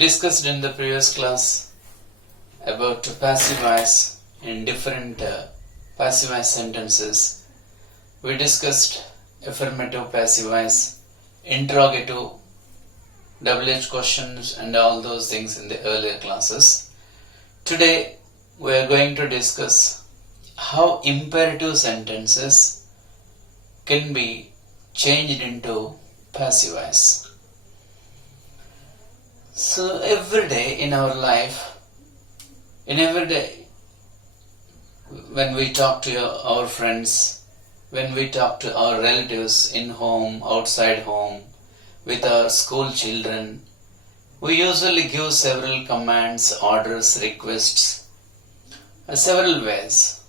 discussed in the previous class about passive voice in different passive voice sentences. We discussed affirmative passive voice, interrogative, WH questions and all those things in the earlier classes. Today we are going to discuss how imperative sentences can be changed into passive voice. So every day in our life, when we talk to our friends, when we talk to our relatives in home, outside home, with our school children, we usually give several commands, orders, requests, several ways.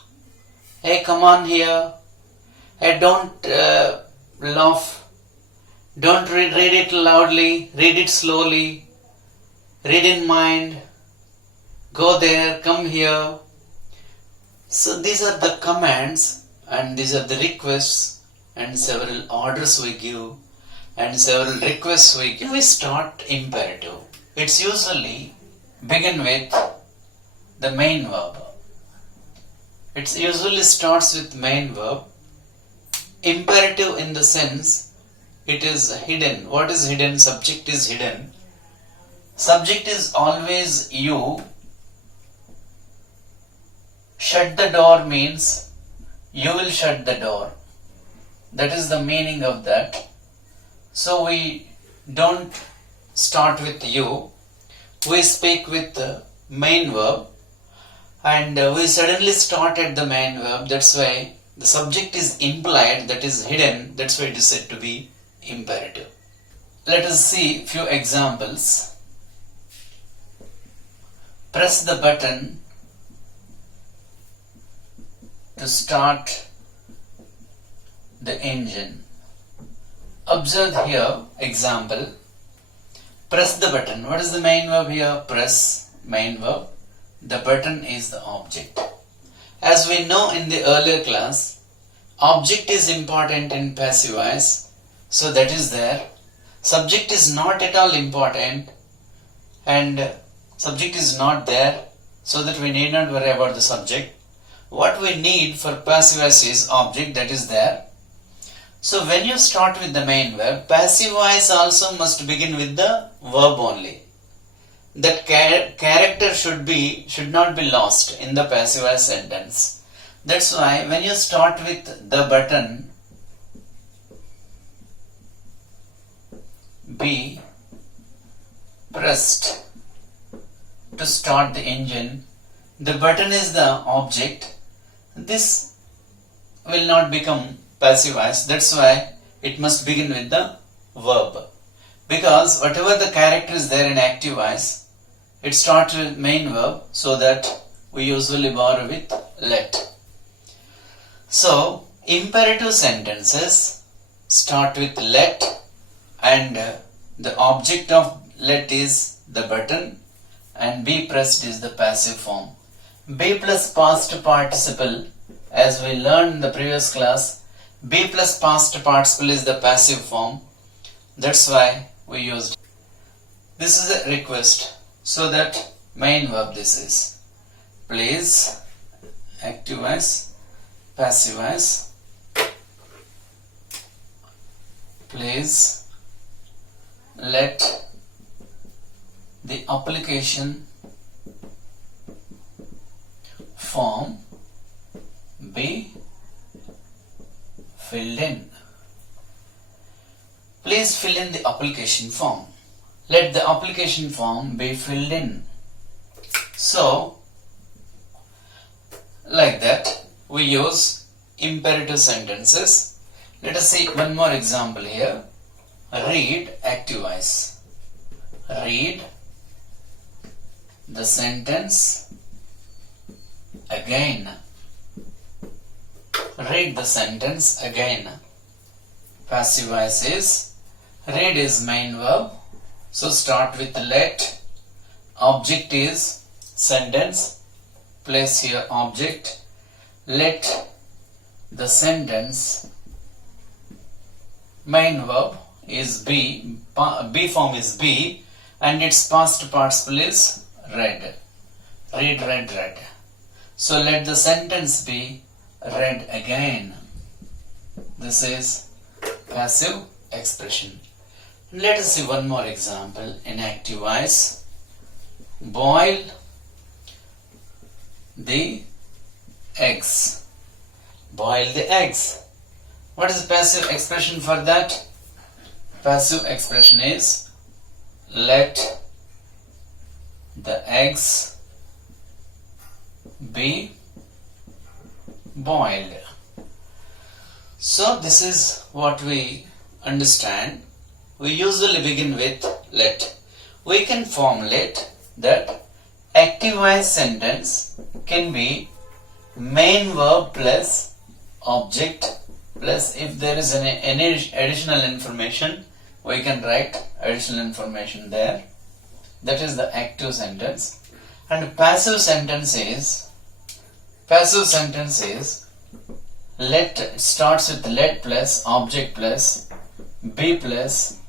Hey, come on here. Hey, don't laugh. Don't read it loudly. Read it slowly. Read in mind. Go there. Come here. So these are the commands and these are the requests and several orders we give and several requests we give. We start imperative. It's usually begin with the main verb. It usually starts with main verb. Imperative in the sense it is hidden. What is hidden? Subject is hidden. Subject is always you. Shut the door means you will shut the door. That is the meaning of that. So we don't start with you. We speak with the main verb and we suddenly start at the main verb. That's why the subject is implied, that is hidden. That's why it is said to be imperative. Let us see few examples. Press the button to start the engine. Observe here, example. Press the button. What is the main verb here? Press, main verb. The button is the object. As we know in the earlier class, object is important in passive voice. So that is there. Subject is not at all important and subject is not there, so that we need not worry about the subject. What we need for passive voice is object, that is there. So when you start with the main verb, passive voice also must begin with the verb only. That character should not be lost in the passive voice sentence. That's why when you start with the button, be pressed to start the engine, the button is the object. This will not become passive voice. That's why it must begin with the verb. Because whatever the character is there in active voice, it starts with main verb, so that we usually borrow with let. So imperative sentences start with let and the object of let is the button and be pressed is the passive form. Be plus past participle, as we learned in the previous class, be plus past participle is the passive form. That's why we used. This is a request, so that main verb this is. Please, active voice, passive voice. Please let the application form be filled in. Please fill in the application form. Let the application form be filled in. So, like that, we use imperative sentences. Let us see one more example here. Read, active voice. Read the sentence again. Read the sentence again. Passive voice is, read is main verb, so start with let. Object is sentence, place here object. Let the sentence, main verb is be, be form is be, and its past participle is read. Read, read, read. So let the sentence be read again. This is passive expression. Let us see one more example in active voice. Boil the eggs. Boil the eggs. What is the passive expression for that? Passive expression is let the eggs be boiled. So this is what we understand. We usually begin with let. We can formulate that active voice sentence can be main verb plus object plus if there is any additional information, we can write additional information there. That is the active sentence. And passive sentence is let starts with let plus object plus be plus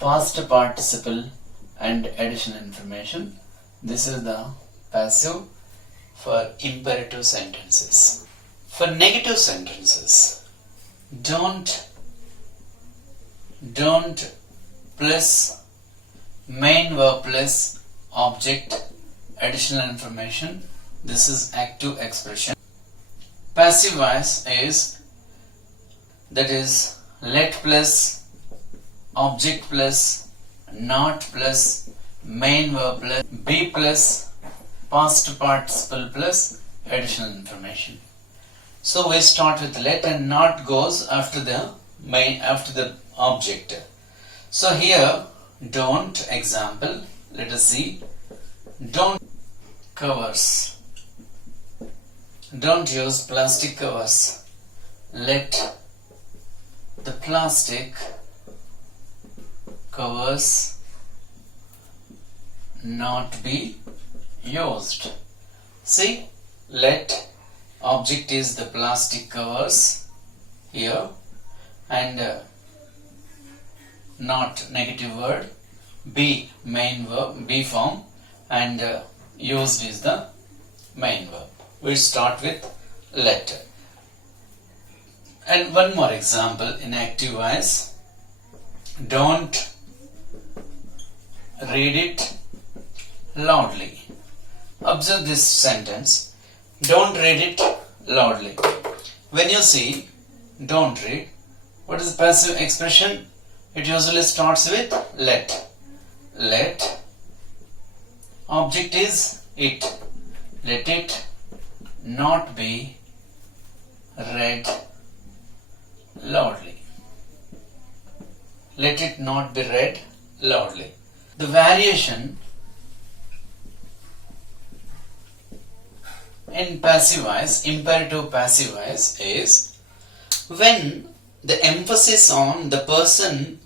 past participle and additional information. This is the passive for imperative sentences. For negative sentences, don't plus main verb plus object additional information. This is active expression. Passive voice is that is let plus object plus not plus main verb plus be plus past participle plus additional information. So we start with let and not goes after the object. So here don't example, let us see. Don't covers. Don't use plastic covers. Let the plastic covers not be used. See, let object is the plastic covers here and not negative word, be main verb, be form and used is the main verb. We start with let. And one more example in active voice. Don't read it loudly. Observe this sentence. Don't read it loudly. When you see don't read, what is the passive expression? It usually starts with let. Let object is it. Let it not be read loudly. Let it not be read loudly. The variation in passive voice, imperative passive voice is when the emphasis on the person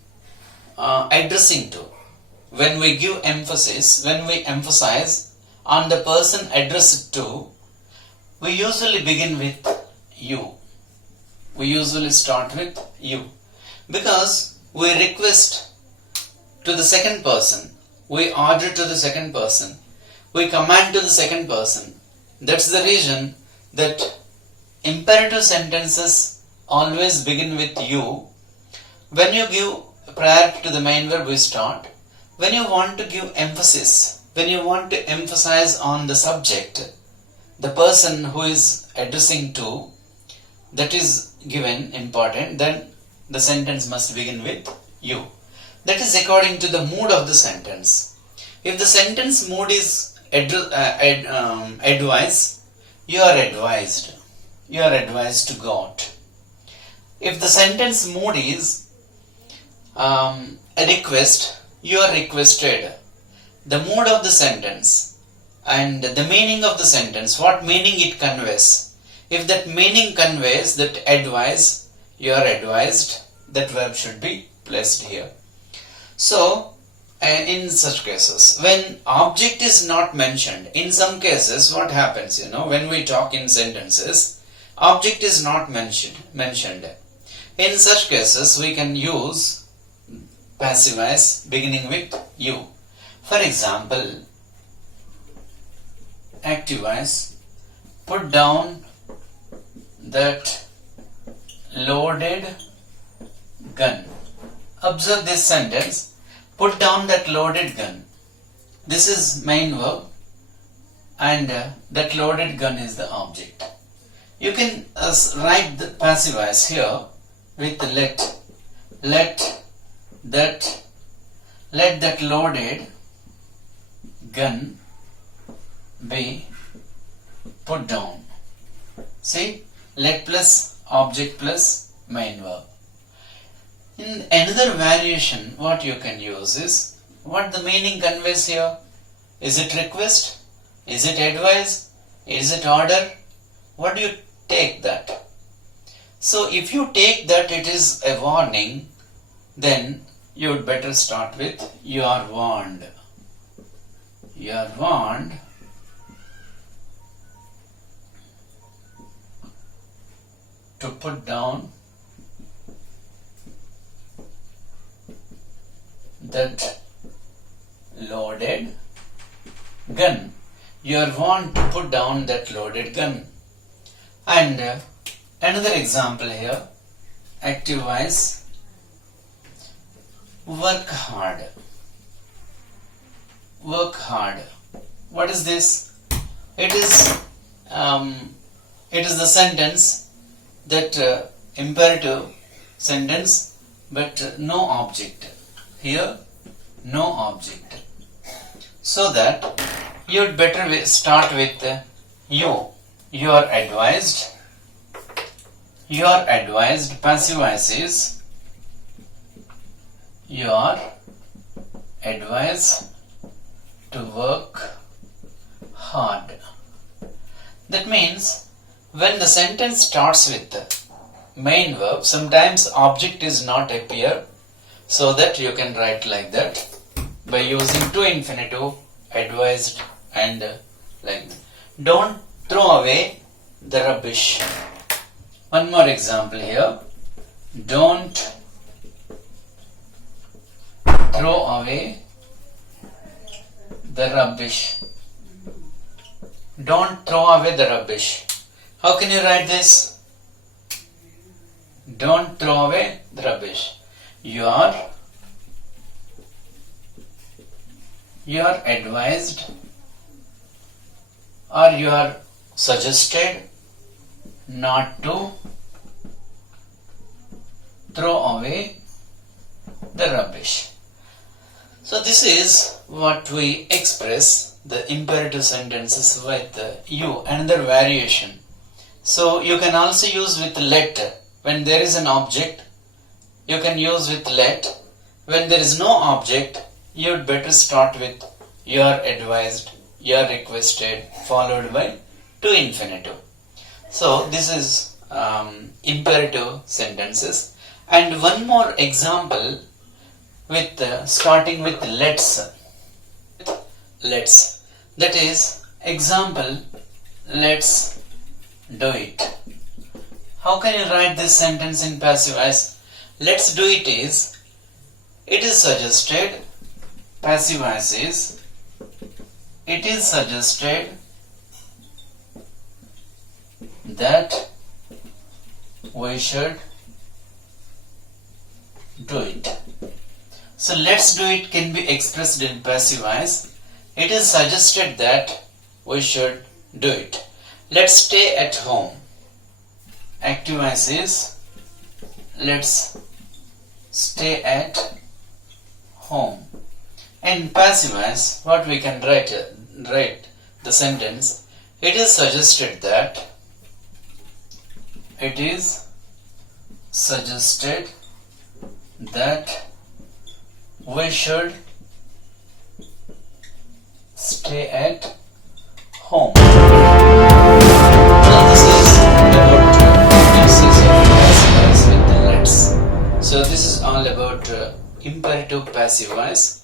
addressing to. When we give emphasis, when we emphasize on the person addressed to, we usually begin with you. We usually start with you. Because we request to the second person, we order to the second person, we command to the second person. That's the reason that imperative sentences always begin with you. When you give priority to the main verb, we start. When you want to give emphasis, when you want to emphasize on the subject, the person who is addressing to, that is given important, then the sentence must begin with you. That is according to the mood of the sentence. If the sentence mood is advice, you are advised. You are advised to go out. If the sentence mood is a request, you are requested. The mood of the sentence and the meaning of the sentence, what meaning it conveys. If that meaning conveys that advice, you are advised, that verb should be placed here. So, in such cases, when object is not mentioned, in some cases what happens, when we talk in sentences, object is not mentioned. In such cases, we can use passive voice beginning with you. For example, active voice, put down that loaded gun. Observe this sentence, put down that loaded gun. This is main verb and that loaded gun is the object. You can write the passive voice here with let that loaded gun be put down. See, let plus object plus main verb. In another variation, what you can use is what the meaning conveys here. Is it request? Is it advice? Is it order? What do you take that? So if you take that it is a warning, then you would better start with you are warned. You are warned to put down that loaded gun. You are warned to put down that loaded gun. And another example here, active voice, work hard. Work hard. What is this? It is the sentence that imperative sentence, but no object. Here, no object. So that you would better start with you. You are advised. You are advised. Passive voice is you are advised to work hard. That means when the sentence starts with the main verb, sometimes object is not appear, so that you can write like that by using to infinitive, advised and like that. Don't throw away the rubbish. One more example here. Don't throw away the rubbish. Don't throw away the rubbish. How can you write this? Don't throw away the rubbish. You are advised or you are suggested not to throw away the rubbish. So this is what we express the imperative sentences with you. Another variation. So you can also use with let. When there is an object, you can use with let. When there is no object, you would better start with you are advised, you are requested, followed by to infinitive. So this is imperative sentences. And one more example with starting with let's. Let's. That is example, let's do it. How can you write this sentence in passive voice? Let's do it is, it is suggested, passive voice is, it is suggested that we should do it. So let's do it can be expressed in passive voice. It is suggested that we should do it. Let's stay at home. Active voice is let's stay at home. In passive voice, what we can write the sentence, it is suggested that, it is suggested that we should stay at home. Now this is about usage of passive voice with the let's. So this is all about imperative passive voice.